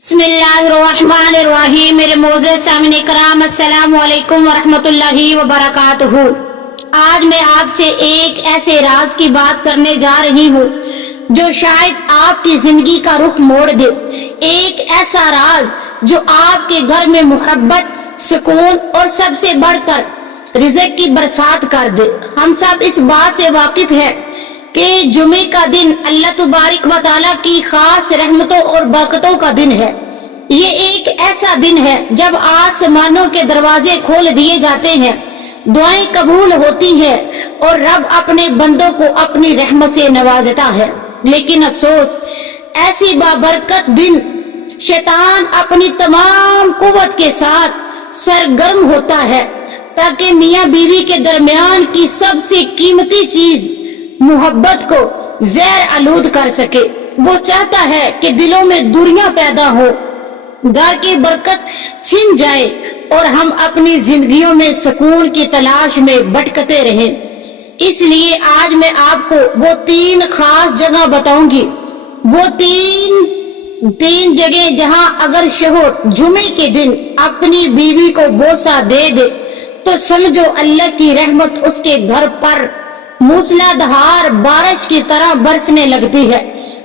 बिस्मिल्लाहिर्रहमानिर्रहीम। मेरे मोअज़्ज़ज़ सामईन इकराम, अस्सलामु अलैकुम वरहमतुल्लाहि वबरकातुहू। आज मैं आपसे एक ऐसे राज की बात करने जा रही हूँ जो शायद आपकी जिंदगी का रुख मोड़ दे। एक ऐसा राज जो आपके घर में मोहब्बत, सुकून और सबसे बढ़कर रिज़्क़ की बरसात कर दे। हम सब इस बात से वाकिफ है कि जुमे का दिन अल्लाह तबारक व तआला की खास रहमतों और बरकतों का दिन है। ये एक ऐसा दिन है जब आसमानों के दरवाजे खोल दिए जाते हैं, दुआएं कबूल होती हैं और रब अपने बंदों को अपनी रहमत से नवाजता है। लेकिन अफसोस, ऐसी बाबरकत दिन शैतान अपनी तमाम कुव्वत के साथ सरगर्म होता है ताकि मियाँ बीवी के दरमियान की सबसे कीमती चीज मोहब्बत को जहर आलूद कर सके। वो चाहता है कि दिलों में दूरियां पैदा हो, घर की बरकत छिन जाए और हम अपनी जिंदगियों में सुकून की तलाश में भटकते रहें। इसलिए आज मैं आपको वो तीन खास जगह बताऊंगी, वो तीन जगह जहां अगर शोहर जुमे के दिन अपनी बीवी को बोसा दे दे तो समझो अल्लाह की रहमत उसके घर पर मूसलाधार बारिश की तरह बरसने लगती है।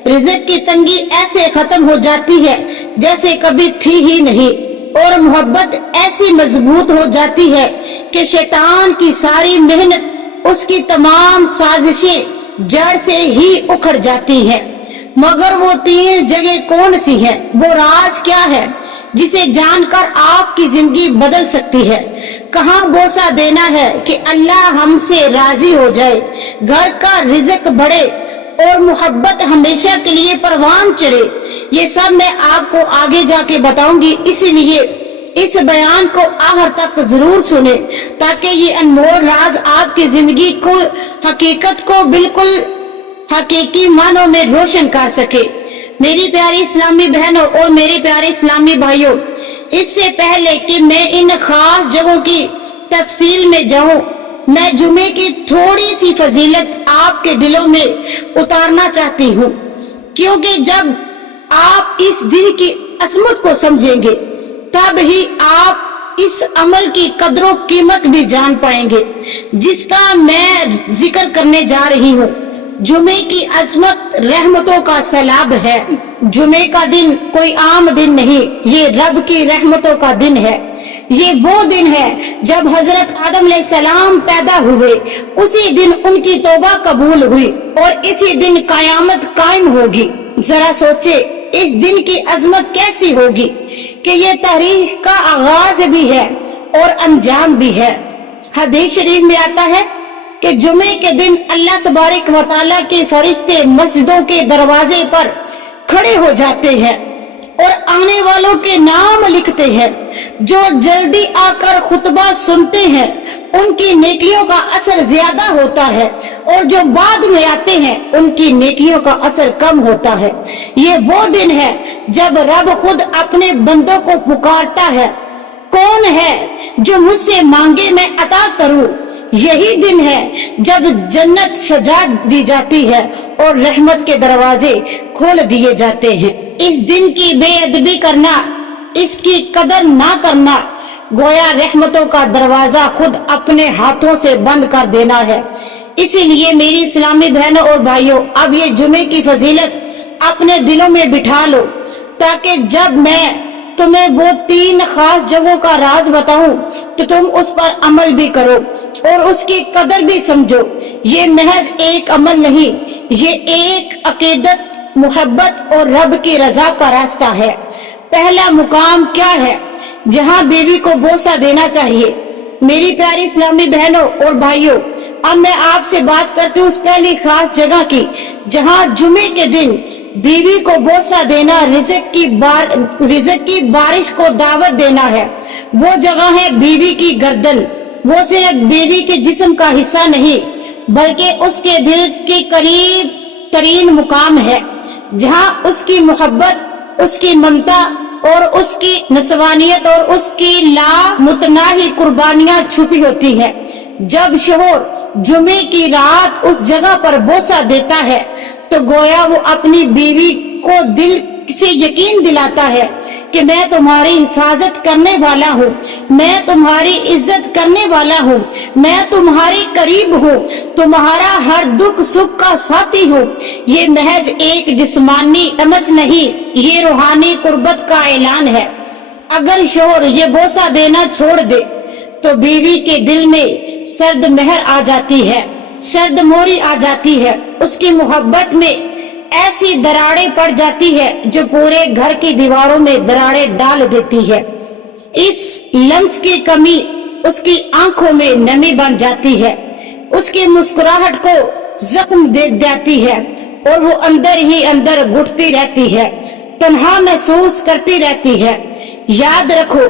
रिज़्क़ की तंगी ऐसे खत्म हो जाती है जैसे कभी थी ही नहीं, और मोहब्बत ऐसी मजबूत हो जाती है कि शैतान की सारी मेहनत, उसकी तमाम साजिशें जड़ से ही उखड़ जाती हैं। मगर वो तीन जगह कौन सी है, वो राज क्या है जिसे जानकर आपकी जिंदगी बदल सकती है? कहाँ बोसा देना है कि अल्लाह हमसे राजी हो जाए, घर का रिज़्क़ बढ़े और मोहब्बत हमेशा के लिए परवान चढ़े? ये सब मैं आपको आगे जाके बताऊंगी, इसीलिए इस बयान को आखिर तक जरूर सुने ताकि ये अनमोल राज आपकी जिंदगी को, हकीकत को बिल्कुल हकीकी मानों में रोशन कर सके। मेरी प्यारी इस्लामी बहनों और मेरे प्यारे इस्लामी भाइयों, इससे पहले कि मैं इन खास जगहों की तफसील में जाऊं, मैं जुमे की थोड़ी सी फजीलत आपके दिलों में उतारना चाहती हूँ, क्योंकि जब आप इस दिन की अजमत को समझेंगे तब ही आप इस अमल की कदरों कीमत भी जान पाएंगे जिसका मैं जिक्र करने जा रही हूँ। जुमे की अजमत रहमतों का सैलाब है। जुमे का दिन कोई आम दिन नहीं, ये रब की रहमतों का दिन है। ये वो दिन है जब हजरत आदम अलैहिस्सलाम पैदा हुए, उसी दिन उनकी तौबा कबूल हुई और इसी दिन कयामत कायम होगी। जरा सोचे इस दिन की अजमत कैसी होगी कि ये तारीख का आगाज भी है और अंजाम भी है। हदीस शरीफ में आता है कि जुमे के दिन अल्लाह तबारक व तआला के फरिश्ते मस्जिदों के दरवाजे पर खड़े हो जाते हैं और आने वालों के नाम लिखते हैं। जो जल्दी आकर खुतबा सुनते हैं उनकी नेकियों का असर ज्यादा होता है और जो बाद में आते हैं उनकी नेकियों का असर कम होता है। ये वो दिन है जब रब खुद अपने बंदों को पुकारता है, कौन है जो मुझसे मांगे मैं अता करूं। यही दिन है जब जन्नत सजा दी जाती है और रहमत के दरवाजे खोल दिए जाते हैं। इस दिन की बेअदबी करना, इसकी कदर ना करना, गोया रहमतों का दरवाजा खुद अपने हाथों से बंद कर देना है। इसीलिए मेरी इस्लामी बहनों और भाइयों, अब ये जुमे की फजीलत अपने दिलों में बिठा लो ताकि जब मैं तुम्हें वो तीन खास जगहों का राज बताऊं तो तुम उस पर अमल भी करो और उसकी कदर भी समझो। ये महज एक अमल नहीं, ये एक अकीदत, मोहब्बत और रब की रजा का रास्ता है। पहला मुकाम क्या है जहां बीवी को बोसा देना चाहिए? मेरी प्यारी इस्लामी बहनों और भाइयों, अब मैं आपसे बात करती हूँ उस पहली खास जगह की जहां जुमे के दिन बीवी को बोसा देना, रिज़्क़ की बारिश को दावत देना है। वो जगह है बीवी की गर्दन। वो सिर्फ बीवी के जिस्म का हिस्सा नहीं बल्कि उसके दिल के करीब तरीन मुकाम है जहां उसकी मोहब्बत, उसकी ममता और उसकी नस्वानियत और उसकी लामुतनाही कुर्बानियां छुपी होती हैं। जब शोहर जुमे की रात उस जगह पर बोसा देता है तो गोया वो अपनी बीवी को दिल से यकीन दिलाता है कि मैं तुम्हारी हिफाजत करने वाला हूँ, मैं तुम्हारी इज्जत करने वाला हूँ, मैं तुम्हारे करीब हूँ, तुम्हारा हर दुख सुख का साथी हूँ। ये महज एक जिस्मानी लमस नहीं, ये रूहानी कुर्बत का ऐलान है। अगर शोहर ये बोसा देना छोड़ दे तो बीवी के दिल में सर्द महर आ जाती है, सर्द मोरी आ जाती है। उसकी मोहब्बत में ऐसी दरारें पड़ जाती है जो पूरे घर की दीवारों में दरारें डाल देती है। इस लम्स की कमी उसकी आंखों में नमी बन जाती है, उसकी मुस्कुराहट को जख्म दे देती है और वो अंदर ही अंदर घुटती रहती है, तन्हा महसूस करती रहती है। याद रखो,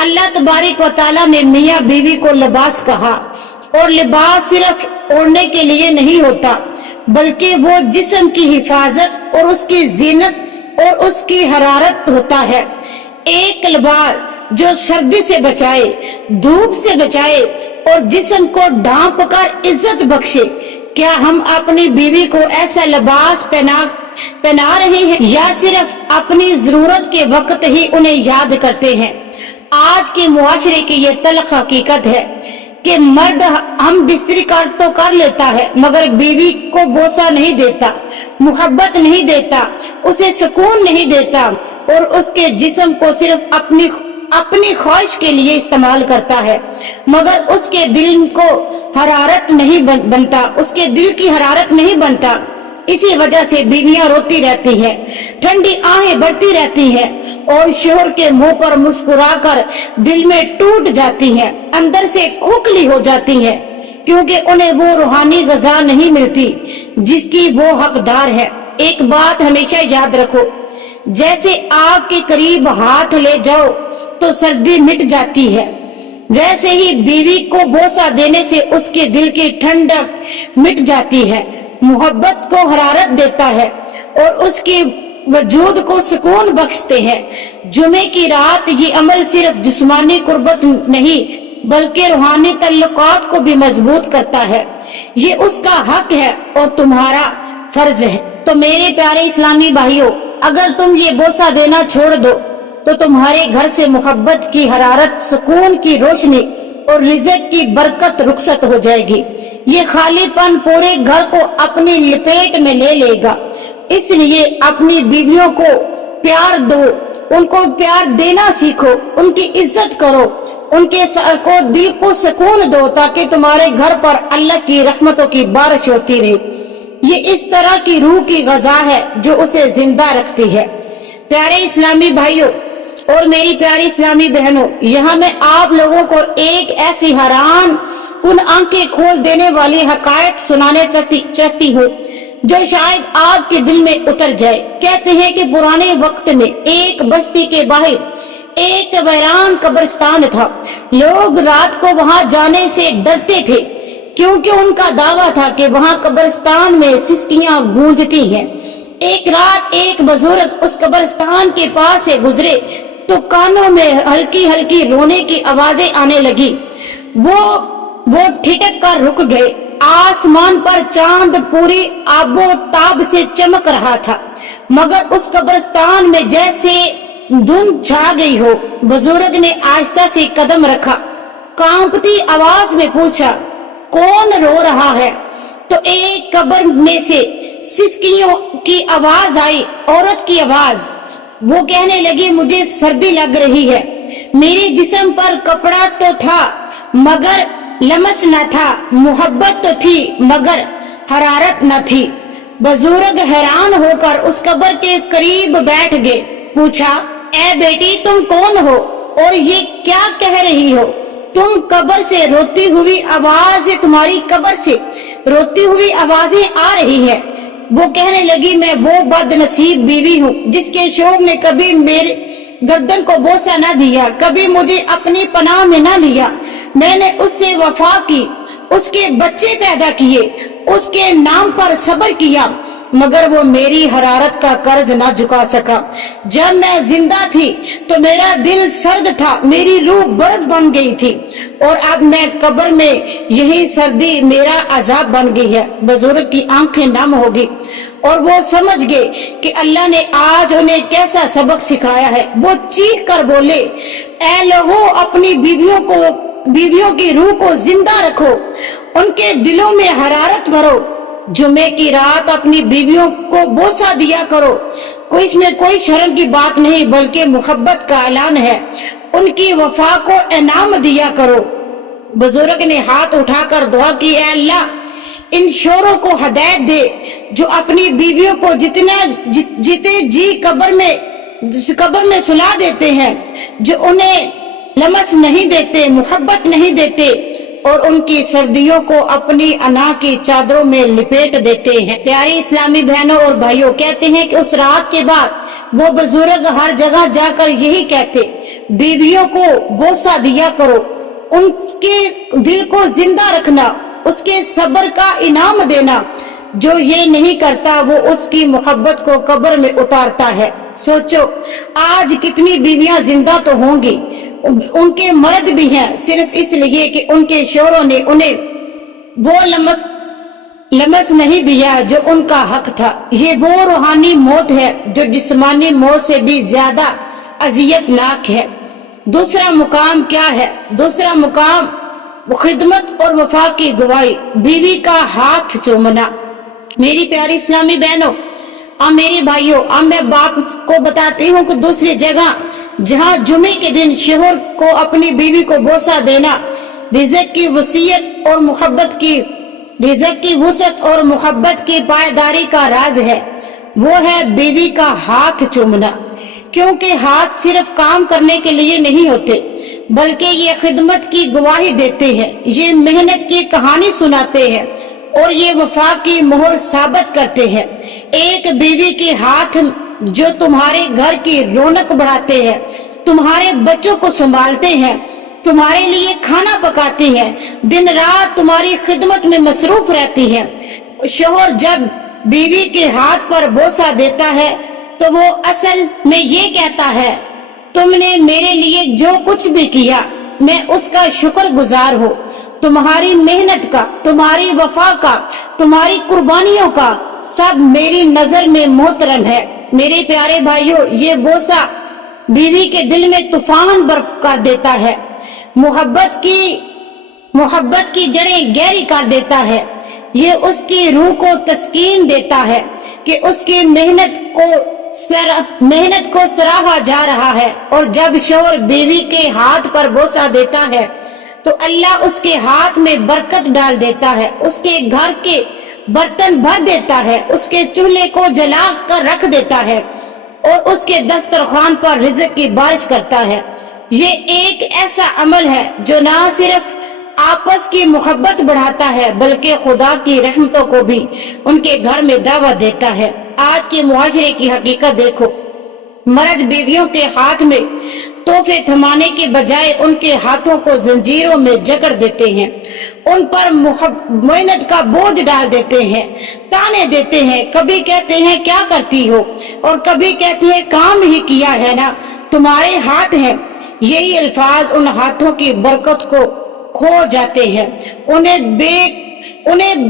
अल्लाह तबारिक व तआला ने मियाँ बीवी को लिबास कहा, और लिबास सिर्फ ओढ़ने के लिए नहीं होता, बल्कि वो जिस्म की हिफाजत और उसकी जीनत और उसकी हरारत होता है। एक लिबास जो सर्दी से बचाए, धूप से बचाए और जिस्म को ढांप कर इज्जत बख्शे। क्या हम अपनी बीवी को ऐसा लिबास पहना रहे हैं या सिर्फ अपनी जरूरत के वक्त ही उन्हें याद करते हैं? आज के मुआशरे की ये तल्ख हकीकत है कि मर्द हम बिस्तरी कर लेता है, मगर बीवी को बोसा नहीं देता, मोहब्बत नहीं देता, उसे सुकून नहीं देता और उसके जिस्म को सिर्फ अपनी ख्वाहिश के लिए इस्तेमाल करता है, मगर उसके दिल को हरारत नहीं बनता, उसके दिल की हरारत नहीं बनता। इसी वजह से बीवियां रोती रहती हैं, ठंडी आहें भरती रहती हैं और शोहर के मुंह पर मुस्कुराकर दिल में टूट जाती हैं, अंदर से खोखली हो जाती हैं, क्योंकि उन्हें वो रूहानी ग़िज़ा नहीं मिलती जिसकी वो हकदार है। एक बात हमेशा याद रखो, जैसे आग के करीब हाथ ले जाओ तो सर्दी मिट जाती है, वैसे ही बीवी को बोसा देने से उसके दिल की ठंडक मिट जाती है, मोहब्बत को हरारत देता है और उसके वजूद को सुकून बख्शते हैं। जुमे की रात ये अमल सिर्फ जिस्मानी कुर्बत नहीं बल्कि रूहानी तल्लुकात को भी मजबूत करता है। ये उसका हक है और तुम्हारा फर्ज है। तो मेरे प्यारे इस्लामी भाइयों, अगर तुम ये बोसा देना छोड़ दो तो तुम्हारे घर से मोहब्बत की हरारत, सुकून की रोशनी और रिज़्क़ की बरकत रुखसत हो जाएगी। ये खालीपन पूरे घर को अपनी लपेट में ले लेगा। इसलिए अपनी बीवियों को प्यार दो, उनको प्यार देना सीखो, उनकी इज्जत करो, उनके सर को दिल को सुकून दो, ताकि तुम्हारे घर पर अल्लाह की रहमतों की बारिश होती रहे। ये इस तरह की रूह की ग़िज़ा है जो उसे जिंदा रखती है। प्यारे इस्लामी भाइयों और मेरी प्यारी इस्लामी बहनों, यहाँ मैं आप लोगों को एक ऐसी हैरान कुन आंखें खोल देने वाली हकायत सुनाने चाहती हूँ जो शायद आपके दिल में उतर जाए। कहते हैं कि पुराने वक्त में एक बस्ती के बाहर एक वीरान कब्रिस्तान था। लोग रात को वहां जाने से डरते थे, क्योंकि उनका दावा था कि वहां कब्रिस्तान में सिसकियां गूंजती हैं। एक रात एक बुजुर्ग उस कब्रिस्तान के पास से गुजरे तो कानों में हल्की हल्की रोने की आवाजें आने लगी। वो ठिठक कर रुक गए। आसमान पर चांद पूरी आबो ताब से चमक रहा था, मगर उस कब्रिस्तान में जैसे धुंध छा गई हो। बुजुर्ग ने आहिस्ता से कदम रखा, कांपती आवाज में पूछा, कौन रो रहा है? तो एक कब्र में से सिसकियों की आवाज आई, औरत की आवाज। वो कहने लगी, मुझे सर्दी लग रही है। मेरे जिस्म पर कपड़ा तो था मगर लमस न था, मोहब्बत तो थी मगर हरारत न थी। बुजुर्ग हैरान होकर उस कब्र के करीब बैठ गए। पूछा, ए बेटी, तुम कौन हो और ये क्या कह रही हो? तुम कब्र से रोती हुई आवाज, तुम्हारी कब्र से रोती हुई आवाजें आ रही है। वो कहने लगी, मैं वो बदनसीब बीवी हूँ जिसके शौहर ने कभी मेरे गर्दन को बोसा न दिया, कभी मुझे अपनी पनाह में न लिया। मैंने उससे वफा की, उसके बच्चे पैदा किए, उसके नाम पर सब्र किया, मगर वो मेरी हरारत का कर्ज ना चुका सका। जब मैं जिंदा थी तो मेरा दिल सर्द था, मेरी रूह बर्फ बन गई थी, और अब मैं कब्र में यही सर्दी मेरा अजाब बन गई है। बुजुर्ग की आंखें नम हो गई اور وہ سمجھ گئے کہ اللہ نے آج انہیں کیسا سبق سکھایا ہے، وہ چیخ کر بولے، اے لوگوں، اپنی بیویوں کی روح کو زندہ رکھو، ان کے دلوں میں حرارت بھرو، جمعے کی رات اپنی بیویوں کو بوسہ دیا کرو، اس میں کوئی شرم کی بات نہیں بلکہ محبت کا اعلان ہے، ان کی وفا کو انعام دیا کرو۔ بزرگ نے ہاتھ اٹھا کر دعا کی، اے اللہ، ان شوروں کو ہدایت دے جو اپنی بیویوں کو جیتے جی قبر میں سلا دیتے ہیں، جو انہیں لمس نہیں دیتے، محبت نہیں دیتے، اور ان کی سردیوں کو اپنی انا کی چادروں میں لپیٹ دیتے ہیں۔ پیاری اسلامی بہنوں اور بھائیوں، کہتے ہیں کہ اس رات کے بعد وہ بزرگ ہر جگہ جا کر یہی کہتے، بیویوں کو بوسہ دیا کرو، ان کے دل کو زندہ رکھنا، اس کے صبر کا انعام دینا، جو یہ نہیں کرتا وہ اس کی محبت کو قبر میں اتارتا ہے۔ سوچو آج کتنی بیویاں زندہ تو ہوں گی، ان کے مرد بھی ہیں، صرف اس لیے کہ ان کے شوہروں نے انہیں وہ لمس نہیں دیا جو ان کا حق تھا۔ یہ وہ روحانی موت ہے جو جسمانی موت سے بھی زیادہ اذیت ناک ہے۔ دوسرا مقام کیا ہے؟ دوسرا مقام خدمت اور وفا کی گواہی، بیوی کا ہاتھ چومنا۔ میری پیاری اسلامی بہنوں اور میری بھائیوں، اب میں باپ کو بتاتی ہوں کہ دوسری جگہ جہاں جمعے کے دن شوہر کو اپنی بیوی کو بوسہ دینا رزق کی وسعت اور محبت کی پائیداری کا راز ہے، وہ ہے بیوی کا ہاتھ چومنا، کیونکہ ہاتھ صرف کام کرنے کے لیے نہیں ہوتے بلکہ یہ خدمت کی گواہی دیتے ہیں، یہ محنت کی کہانی سناتے ہیں اور یہ وفا کی مہر ثابت کرتے ہیں۔ ایک بیوی کے ہاتھ جو تمہارے گھر کی رونق بڑھاتے ہیں، تمہارے بچوں کو سنبھالتے ہیں، تمہارے لیے کھانا پکاتی ہیں، دن رات تمہاری خدمت میں مصروف رہتی ہیں۔ شوہر جب بیوی کے ہاتھ پر بوسہ دیتا ہے تو وہ اصل میں یہ کہتا ہے، تم نے میرے لیے جو کچھ بھی کیا میں اس کا شکر گزار ہوں، تمہاری محنت کا، تمہاری وفا کا، تمہاری قربانیوں کا سب میری نظر میں محترم ہے۔ میرے پیارے بھائیوں، یہ بوسہ بیوی کے دل میں طوفان برپ کر دیتا ہے، محبت کی جڑیں گہری کر دیتا ہے، یہ اس کی روح کو تسکین دیتا ہے کہ اس کی محنت کو سراہا جا رہا ہے۔ اور جب شوہر بیوی کے ہاتھ پر بوسہ دیتا ہے تو اللہ اس کے ہاتھ میں برکت ڈال دیتا ہے، اس کے گھر کے برتن بھر دیتا ہے، اس کے چولہے کو جلا کر رکھ دیتا ہے اور اس کے دسترخوان پر رزق کی بارش کرتا ہے۔ یہ ایک ایسا عمل ہے جو نہ صرف آپس کی محبت بڑھاتا ہے بلکہ خدا کی رحمتوں کو بھی ان کے گھر میں دعوت دیتا ہے۔ آج کے معاشرے کی حقیقت دیکھو، مرد بیویوں کے ہاتھ میں تحفے تھمانے کے بجائے ان کے ہاتھوں کو زنجیروں میں جکڑ دیتے ہیں، ان پر محنت کا بوجھ ڈال دیتے ہیں، تانے دیتے ہیں، کبھی کہتے ہیں کیا کرتی ہو اور کبھی کہتے ہیں کام ہی کیا ہے نا، تمہارے ہاتھ ہیں۔ یہی الفاظ ان ہاتھوں کی برکت کو کھو جاتے ہیں، انہیں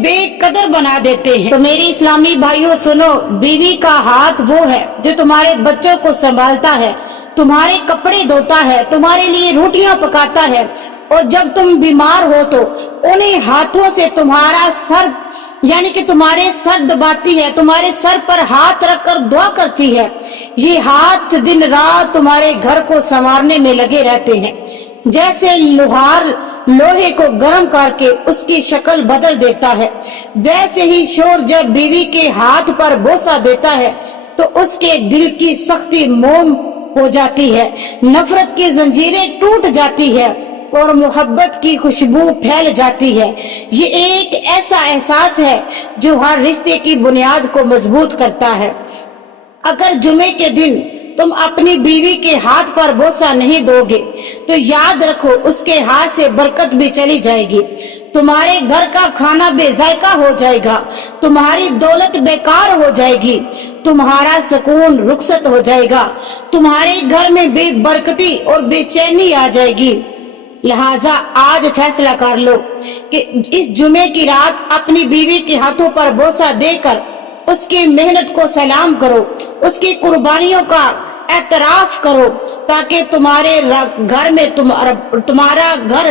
بے قدر بنا دیتے ہیں۔ تو میری اسلامی بھائیوں سنو، بیوی کا ہاتھ وہ ہے جو تمہارے بچوں کو سنبھالتا ہے، تمہارے کپڑے دھوتا ہے، تمہارے لیے روٹیاں پکاتا ہے، اور جب تم بیمار ہو تو انہیں ہاتھوں سے تمہارا سر یعنی کہ تمہارے سر دباتی ہے، تمہارے سر پر ہاتھ رکھ کر دعا کرتی ہے۔ یہ ہاتھ دن رات تمہارے گھر کو سنوارنے میں لگے رہتے ہیں، جیسے لوہار لوہے کو گرم کر کے اس کی شکل بدل دیتا ہے، ویسے ہی شوہر جب بیوی کے ہاتھ پر بوسہ دیتا ہے تو اس کے دل کی سختی موم ہو جاتی ہے، نفرت کی زنجیریں ٹوٹ جاتی ہے اور محبت کی خوشبو پھیل جاتی ہے۔ یہ ایک ایسا احساس ہے جو ہر رشتے کی بنیاد کو مضبوط کرتا ہے۔ اگر جمعے کے دن تم اپنی بیوی کے ہاتھ پر بوسہ نہیں دو گے تو یاد رکھو اس کے ہاتھ سے برکت بھی چلی جائے گی، تمہارے گھر کا کھانا بے ذائقہ ہو جائے گا، تمہاری دولت بیکار ہو جائے گی، تمہارا سکون رخصت ہو جائے گا، تمہارے گھر میں بے برکتی اور بے چینی آ جائے گی۔ لہٰذا آج فیصلہ کر لو کہ اس جمعے کی رات اپنی بیوی کے ہاتھوں پر بوسہ دے کر اس کی محنت کو سلام کرو, اس کی قربانیوں کا اعتراف کرو, تاکہ تمہارے گھر میں تمہارا گھر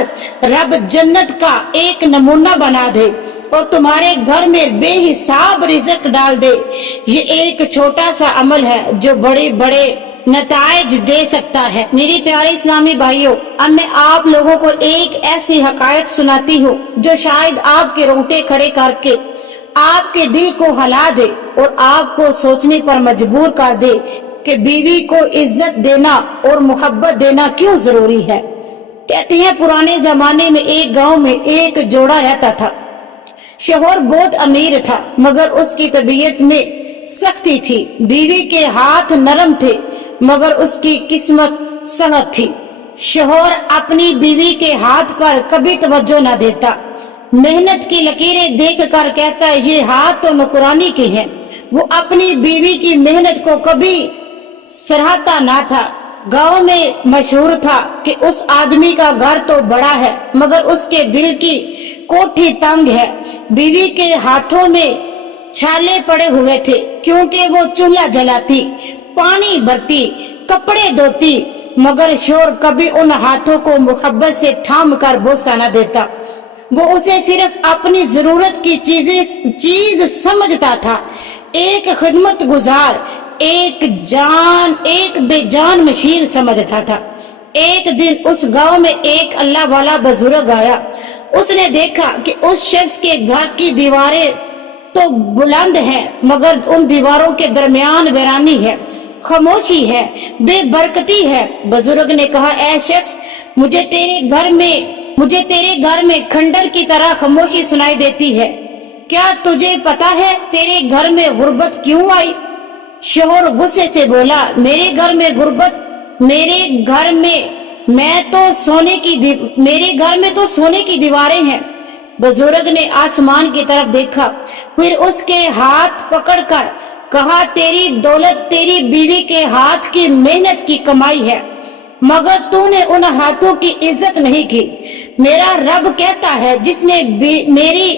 رب جنت کا ایک نمونہ بنا دے اور تمہارے گھر میں بے حساب رزق ڈال دے. یہ ایک چھوٹا سا عمل ہے جو بڑے بڑے نتائج دے سکتا ہے. میری پیارے اسلامی بھائیوں, اب میں آپ لوگوں کو ایک ایسی حقائق سناتی ہوں جو شاید آپ کے رونگٹے کھڑے کر کے آپ کے دل کو ہلا دے اور آپ کو سوچنے پر مجبور کر دے کہ بیوی کو عزت دینا اور محبت دینا کیوں ضروری ہے. کہتے ہیں پرانے زمانے میں ایک گاؤں میں ایک جوڑا رہتا تھا. شوہر بہت امیر تھا مگر اس کی طبیعت میں سختی تھی. بیوی کے ہاتھ نرم تھے مگر اس کی قسمت سخت تھی. شوہر اپنی بیوی کے ہاتھ پر کبھی توجہ نہ دیتا. محنت کی لکیریں دیکھ کر کہتا ہے یہ ہاتھ تو نوکرانی کے ہیں. وہ اپنی بیوی کی محنت کو کبھی سراہتا نہ تھا. گاؤں میں مشہور تھا کہ اس آدمی کا گھر تو بڑا ہے مگر اس کے دل کی کوٹھی تنگ ہے. بیوی کے ہاتھوں میں چھالے پڑے ہوئے تھے کیونکہ وہ چولہا جلاتی, پانی بھرتی, کپڑے دھوتی, مگر شوہر کبھی ان ہاتھوں کو محبت سے تھام کر بوسہ نہ دیتا. وہ اسے صرف اپنی ضرورت کی چیز سمجھتا تھا. ایک خدمت گزار, ایک بے جان مشین سمجھتا تھا. ایک دن اس گاؤں میں ایک اللہ والا بزرگ آیا. اس نے دیکھا کہ اس شخص کے گھر کی دیواریں تو بلند ہیں مگر ان دیواروں کے درمیان ویرانی ہے, خاموشی ہے, بے برکتی ہے. بزرگ نے کہا اے شخص, مجھے تیرے گھر میں کھنڈر کی طرح خاموشی سنائی دیتی ہے. کیا تجھے پتا ہے تیرے گھر میں غربت کیوں آئی؟ شوہر غصے سے بولا میرے گھر میں غربت, میرے گھر میں تو سونے کی دیواریں ہیں. بزرگ نے آسمان کی طرف دیکھا, پھر اس کے ہاتھ پکڑ کر کہا تیری دولت تیری بیوی کے ہاتھ کی محنت کی کمائی ہے مگر تو نے ان ہاتھوں کی عزت نہیں کی. میرا رب کہتا ہے جس نے میری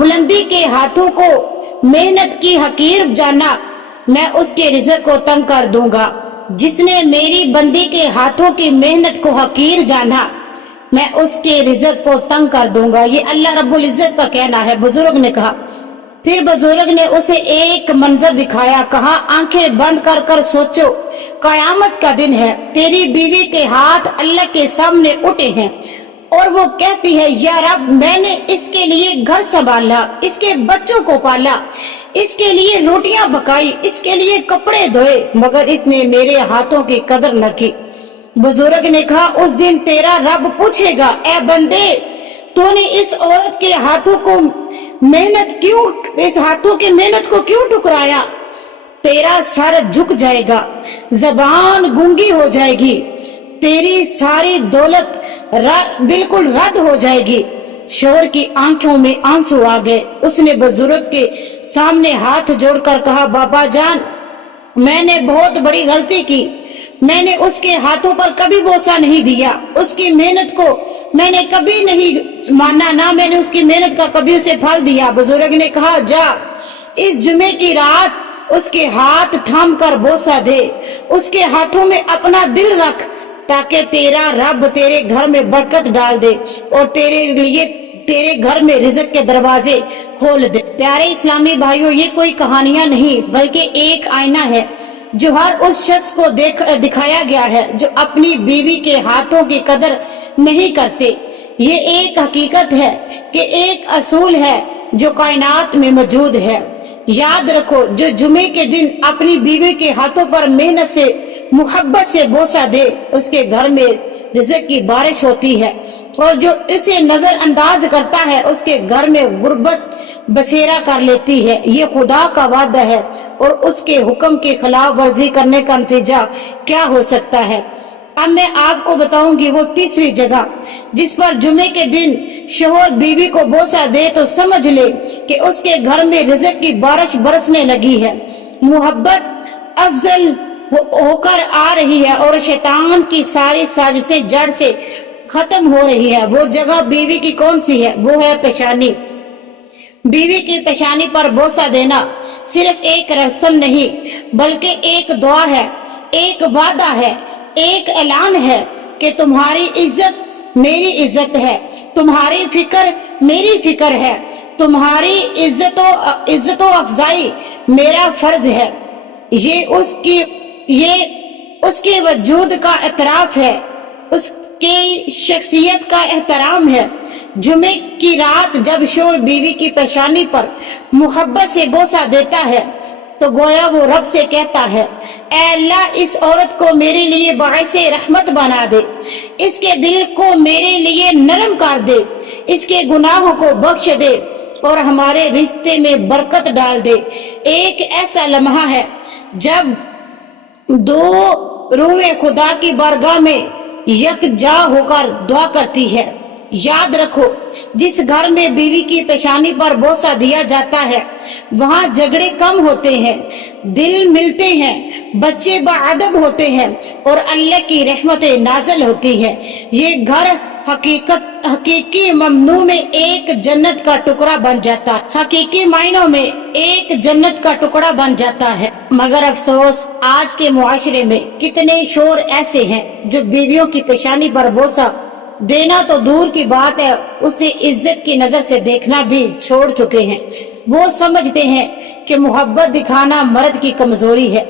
بلندی کے ہاتھوں کو محنت کی حقیر جانا میں اس کے رزق کو تنگ کر دوں گا. جس نے میری بندی کے ہاتھوں کی محنت کو حقیر جانا میں اس کے رزق کو تنگ کر دوں گا. یہ اللہ رب العزت کا کہنا ہے. بزرگ نے کہا. پھر بزرگ نے اسے ایک منظر دکھایا, کہا آنکھیں بند کر کر سوچو, قیامت کا دن ہے, تیری بیوی کے ہاتھ اللہ کے سامنے اٹھے ہیں اور وہ کہتی ہے یا رب میں نے اس کے لیے گھر سنبھالا, اس کے بچوں کو پالا, اس کے لیے روٹیاں پکائی, اس کے لیے کپڑے دھوئے, مگر اس نے میرے ہاتھوں کی قدر نہ کی. بزرگ نے کہا اس دن تیرا رب پوچھے گا اے بندے تو نے اس عورت کے ہاتھوں کی محنت کو کیوں ٹکرایا؟ تیرا سر جھک جائے گا, زبان گونگی ہو جائے گی, تیری ساری دولت بالکل رد ہو جائے گی. شوہر کی آنکھوں میں آنسو آ گئے. اس نے بزرگ کے سامنے ہاتھ جوڑ کر کہا بابا جان میں نے بہت بڑی غلطی کی. میں نے اس کے ہاتھوں پر کبھی بوسہ نہیں دیا, اس کی محنت کو میں نے کبھی نہیں مانا, نہ میں نے اس کی محنت کا کبھی اسے پھل دیا. بزرگ نے کہا جا اس جمعے کی رات اس کے ہاتھ تھام کر بوسہ دے, اس کے ہاتھوں میں اپنا دل رکھ تاکہ تیرا رب تیرے گھر میں برکت ڈال دے اور تیرے گھر میں رزق کے دروازے کھول دے. پیارے اسلامی بھائیوں, یہ کوئی کہانیاں نہیں بلکہ ایک آئینہ ہے جو ہر اس شخص کو دکھایا گیا ہے جو اپنی بیوی کے ہاتھوں کی قدر نہیں کرتے. یہ ایک حقیقت ہے کہ ایک اصول ہے جو کائنات میں موجود ہے. یاد رکھو جو جمعے کے دن اپنی بیوی کے ہاتھوں پر محنت سے محبت سے بوسہ دے اس کے گھر میں رزق کی بارش ہوتی ہے, اور جو اسے نظر انداز کرتا ہے اس کے گھر میں غربت بسیرا کر لیتی ہے. یہ خدا کا وعدہ ہے اور اس کے حکم کی خلاف ورزی کرنے کا نتیجہ کیا ہو سکتا ہے. اب میں آپ کو بتاؤں گی وہ تیسری جگہ جس پر جمعے کے دن شوہر بیوی کو بوسہ دے تو سمجھ لے کہ اس کے گھر میں رزق کی بارش برسنے لگی ہے, محبت افضل ہو کر آ رہی ہے اور شیطان کی ساری سازشیں جڑ سے ختم ہو رہی ہے. وہ جگہ بیوی کی کون سی ہے؟ وہ ہے پیشانی. बीवी की पेशानी पर बोसा देना सिर्फ एक रस्म नहीं बल्कि एक दुआ है, एक वादा है, एक ऐलान है कि तुम्हारी इज्जत मेरी इज्जत है, तुम्हारी फिक्र मेरी फिक्र है, तुम्हारी इज्जतों अफजाई मेरा फर्ज है। ये उसके वजूद का एतराफ है, उसकी शख्सियत का एहतराम है। जुमे की रात जब शोर बीवी की पेशानी पर मोहब्बत से बोसा देता है तो गोया वो रब से कहता है, ऐ अल्लाह इस औरत को मेरे लिए बाइसे रहमत बना दे, इसके दिल को मेरे लिए नरम कर दे, इसके गुनाहों को बख्श दे और हमारे रिश्ते में बरकत डाल दे। एक ऐसा लम्हा है जब दो रूहें खुदा की बारगाह में यकजा होकर दुआ करती है। याद रखो, जिस घर में बीवी की पेशानी पर बोसा दिया जाता है वहाँ झगड़े कम होते हैं, दिल मिलते हैं, बच्चे बाअदब होते हैं और अल्लाह की रहमतें नाज़िल होती हैं। ये घर हकीकी ममनू में एक जन्नत का टुकड़ा बन जाता है, हकीकी मायनों में एक जन्नत का टुकड़ा बन जाता है। मगर अफसोस, आज के मुआशरे में कितने शोर ऐसे हैं जो बीवियों की पेशानी पर बोसा देना तो दूर की बात है, उसे इज्जत की नजर से देखना भी छोड़ चुके हैं। वो समझते हैं कि मोहब्बत दिखाना मर्द की कमजोरी है।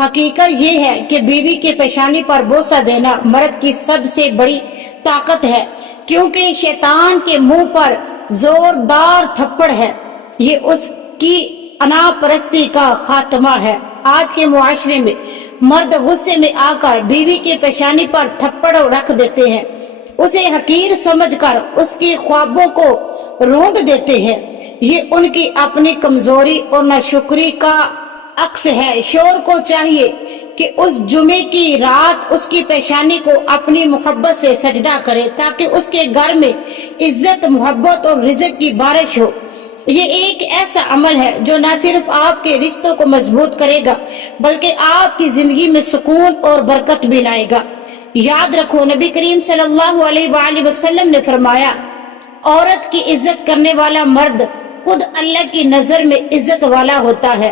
हकीकत ये है कि बीवी के पेशानी पर बोसा देना मर्द की सबसे बड़ी ताकत है, क्योंकि शैतान के मुंह पर जोरदार थप्पड़ है। ये उसकी अनापरस्ती का खात्मा है। आज के मुआशरे में मर्द गुस्से में आकर बीवी के पेशानी पर थप्पड़ रख देते हैं, उसे हकीर समझकर उसकी ख्वाबों को रोंद देते हैं। ये उनकी अपनी कमजोरी और नाशुक्री का अक्स है। शोर को चाहिए कि उस जुमे की रात उसकी पेशानी को अपनी मोहब्बत से सजदा करे ताकि उसके घर में इज्जत, मोहब्बत और रिज़्क़ की बारिश हो। ये एक ऐसा अमल है जो न सिर्फ आपके रिश्तों को मजबूत करेगा बल्कि आपकी जिंदगी में सुकून और बरकत भी लाएगा। याद रखो, नबी करीम सल्लल्लाहु अलैहि वसल्लम ने फरमाया, औरत की इज्जत करने वाला मर्द खुद अल्लाह की नजर में इज्जत वाला होता है।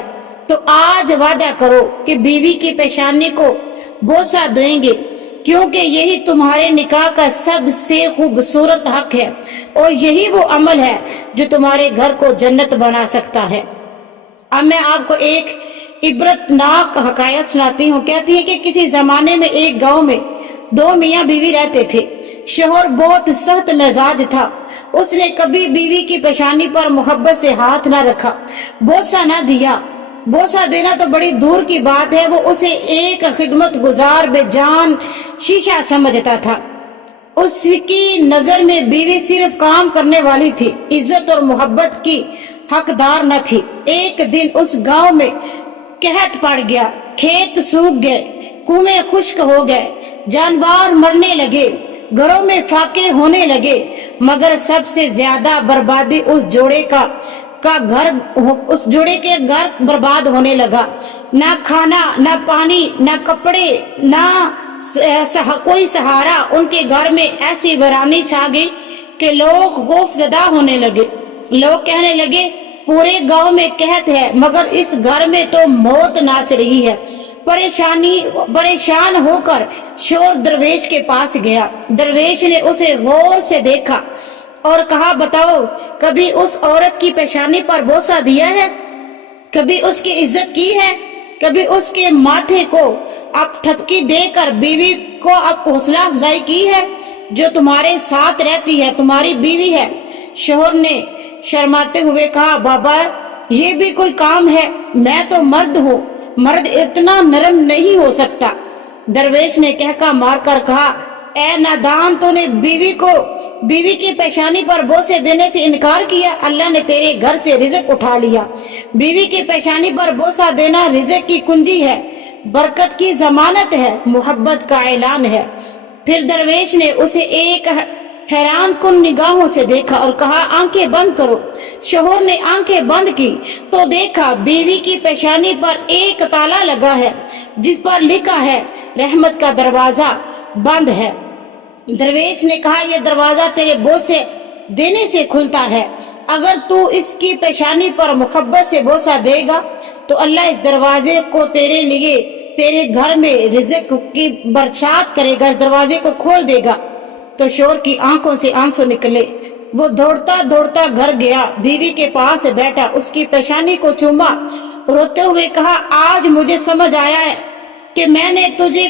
तो आज वादा करो कि बीवी की पेशानी को बोसा देंगे, क्योंकि यही तुम्हारे निकाह का सबसे खूबसूरत हक है और यही वो अमल है जो तुम्हारे घर को जन्नत बना सकता है। अब मैं आपको एक इबरतनाक हकायत सुनाती हूँ। कहती है कि किसी जमाने में एक गांव में दो मियाँ बीवी रहते थे। शोहर बहुत सख्त मिजाज था, उसने कभी बीवी की पेशानी पर मोहब्बत से हाथ ना रखा, बोसा ना दिया। बोसा देना तो बड़ी दूर की बात है, वो उसे एक खिदमत गुजार बेजान शीशा समझता था। उसकी नजर में बीवी सिर्फ काम करने वाली थी, इज्जत और मोहब्बत की हकदार न थी। एक दिन उस गांव में कहत पड़ गया, खेत सूख गए, कुएं खुश्क हो गए, जानवर मरने लगे, घरों में फाके होने लगे, मगर सबसे ज्यादा बर्बादी उस जोड़े के घर बर्बाद होने लगा। ना खाना, ना पानी, ना कपड़े, ना कोई सहारा। उनके घर में ऐसी वीरानी छा गई कि लोग खौफजदा होने लगे। लोग कहने लगे, पूरे गांव में कहत है मगर इस घर में तो मौत नाच रही है। परेशान होकर शोर दरवेश के पास गया। दरवेश ने उसे गौर से देखा और कहा, बताओ, कभी उस औरत की पेशानी पर बोसा दिया है? कभी उसकी इज्जत की है? कभी उसके माथे को आप थपकी देकर बीवी को आप हौसला अफजाई की है? जो तुम्हारे साथ रहती है तुम्हारी बीवी है। शोहर ने शर्माते हुए कहा, बाबा, ये भी कोई काम है? मैं तो मर्द हूँ, मर्द इतना नरम नहीं हो सकता। दरवेश ने कहका मारकर कहा, ए नादान, तूने बीवी की पेशानी पर बोसे देने से इनकार किया। अल्लाह ने तेरे घर से रिज़्क़ उठा लिया। बीवी की पेशानी पर बोसा देना रिज़्क़ की कुंजी है, बरकत की जमानत है, मोहब्बत का ऐलान है। फिर दरवेश ने उसे एक हैरान कुन निगाहों से देखा और कहा, आंखें बंद करो। शोहर ने आंखें बंद की तो देखा बीवी की पेशानी पर एक ताला लगा है जिस पर लिखा है, रहमत का दरवाजा बंद है। दरवेश ने कहा, यह दरवाजा तेरे बोसे देने से खुलता है। اگر تو اس کی پیشانی پر محبت سے بوسہ دے گا تو اللہ اس دروازے کو تیرے لیے تیرے گھر میں رزق کی برسات کرے گا، اس دروازے کو کھول دے گا۔ تو شور کی آنکھوں سے آنسو نکلے، وہ دوڑتا دوڑتا گھر گیا، بیوی کے پاس بیٹھا، اس کی پیشانی کو چوما، روتے ہوئے کہا آج مجھے سمجھ آیا ہے کہ میں نے تجھے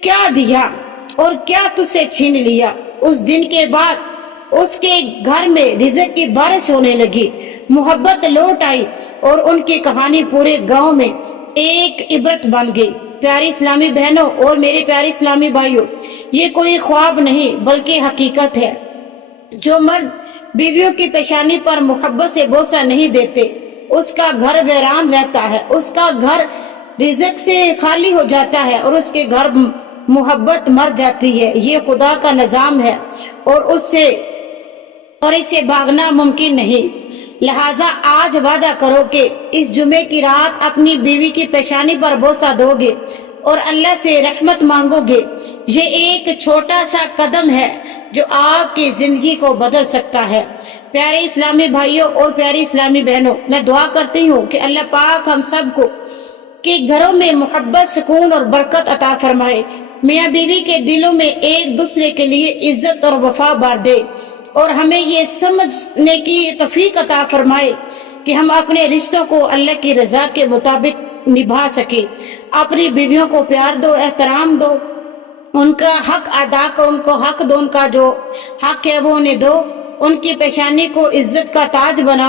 کیا دیا اور کیا تجھ سے چھین لیا۔ اس دن کے بعد اس کے گھر میں رزق کی بارش ہونے لگی، محبت لوٹ آئی اور ان کی کہانی پورے گاؤں میں ایک عبرت بن گئی۔ پیاری اسلامی بہنوں اور میرے پیارے اسلامی بھائیوں، یہ کوئی خواب نہیں بلکہ حقیقت ہے۔ جو مرد بیویوں کی پیشانی پر محبت سے بوسہ نہیں دیتے اس کا گھر ویران رہتا ہے، اس کا گھر رزق سے خالی ہو جاتا ہے اور اس کے گھر محبت مر جاتی ہے۔ یہ خدا کا نظام ہے اور اسے بھاگنا ممکن نہیں۔ لہٰذا آج وعدہ کرو کہ اس جمعے کی رات اپنی بیوی کی پیشانی پر بوسہ دو گے اور اللہ سے رحمت مانگو گے۔ یہ ایک چھوٹا سا قدم ہے جو آپ کی زندگی کو بدل سکتا ہے۔ پیارے اسلامی بھائیوں اور پیاری اسلامی بہنوں، میں دعا کرتی ہوں کہ اللہ پاک ہم سب کو کہ گھروں میں محبت، سکون اور برکت عطا فرمائے، میاں بیوی کے دلوں میں ایک دوسرے کے لیے عزت اور وفا بار دے اور ہمیں یہ سمجھنے کی توفیق عطا فرمائے کہ ہم اپنے رشتوں کو اللہ کی رضا کے مطابق نبھا سکیں۔ اپنی بیویوں کو پیار دو، احترام دو، ان کا حق ادا کرو، ان کو حق دو، ان کا جو حق ہے وہ انہیں دو، ان کی پیشانی کو عزت کا تاج بناؤ۔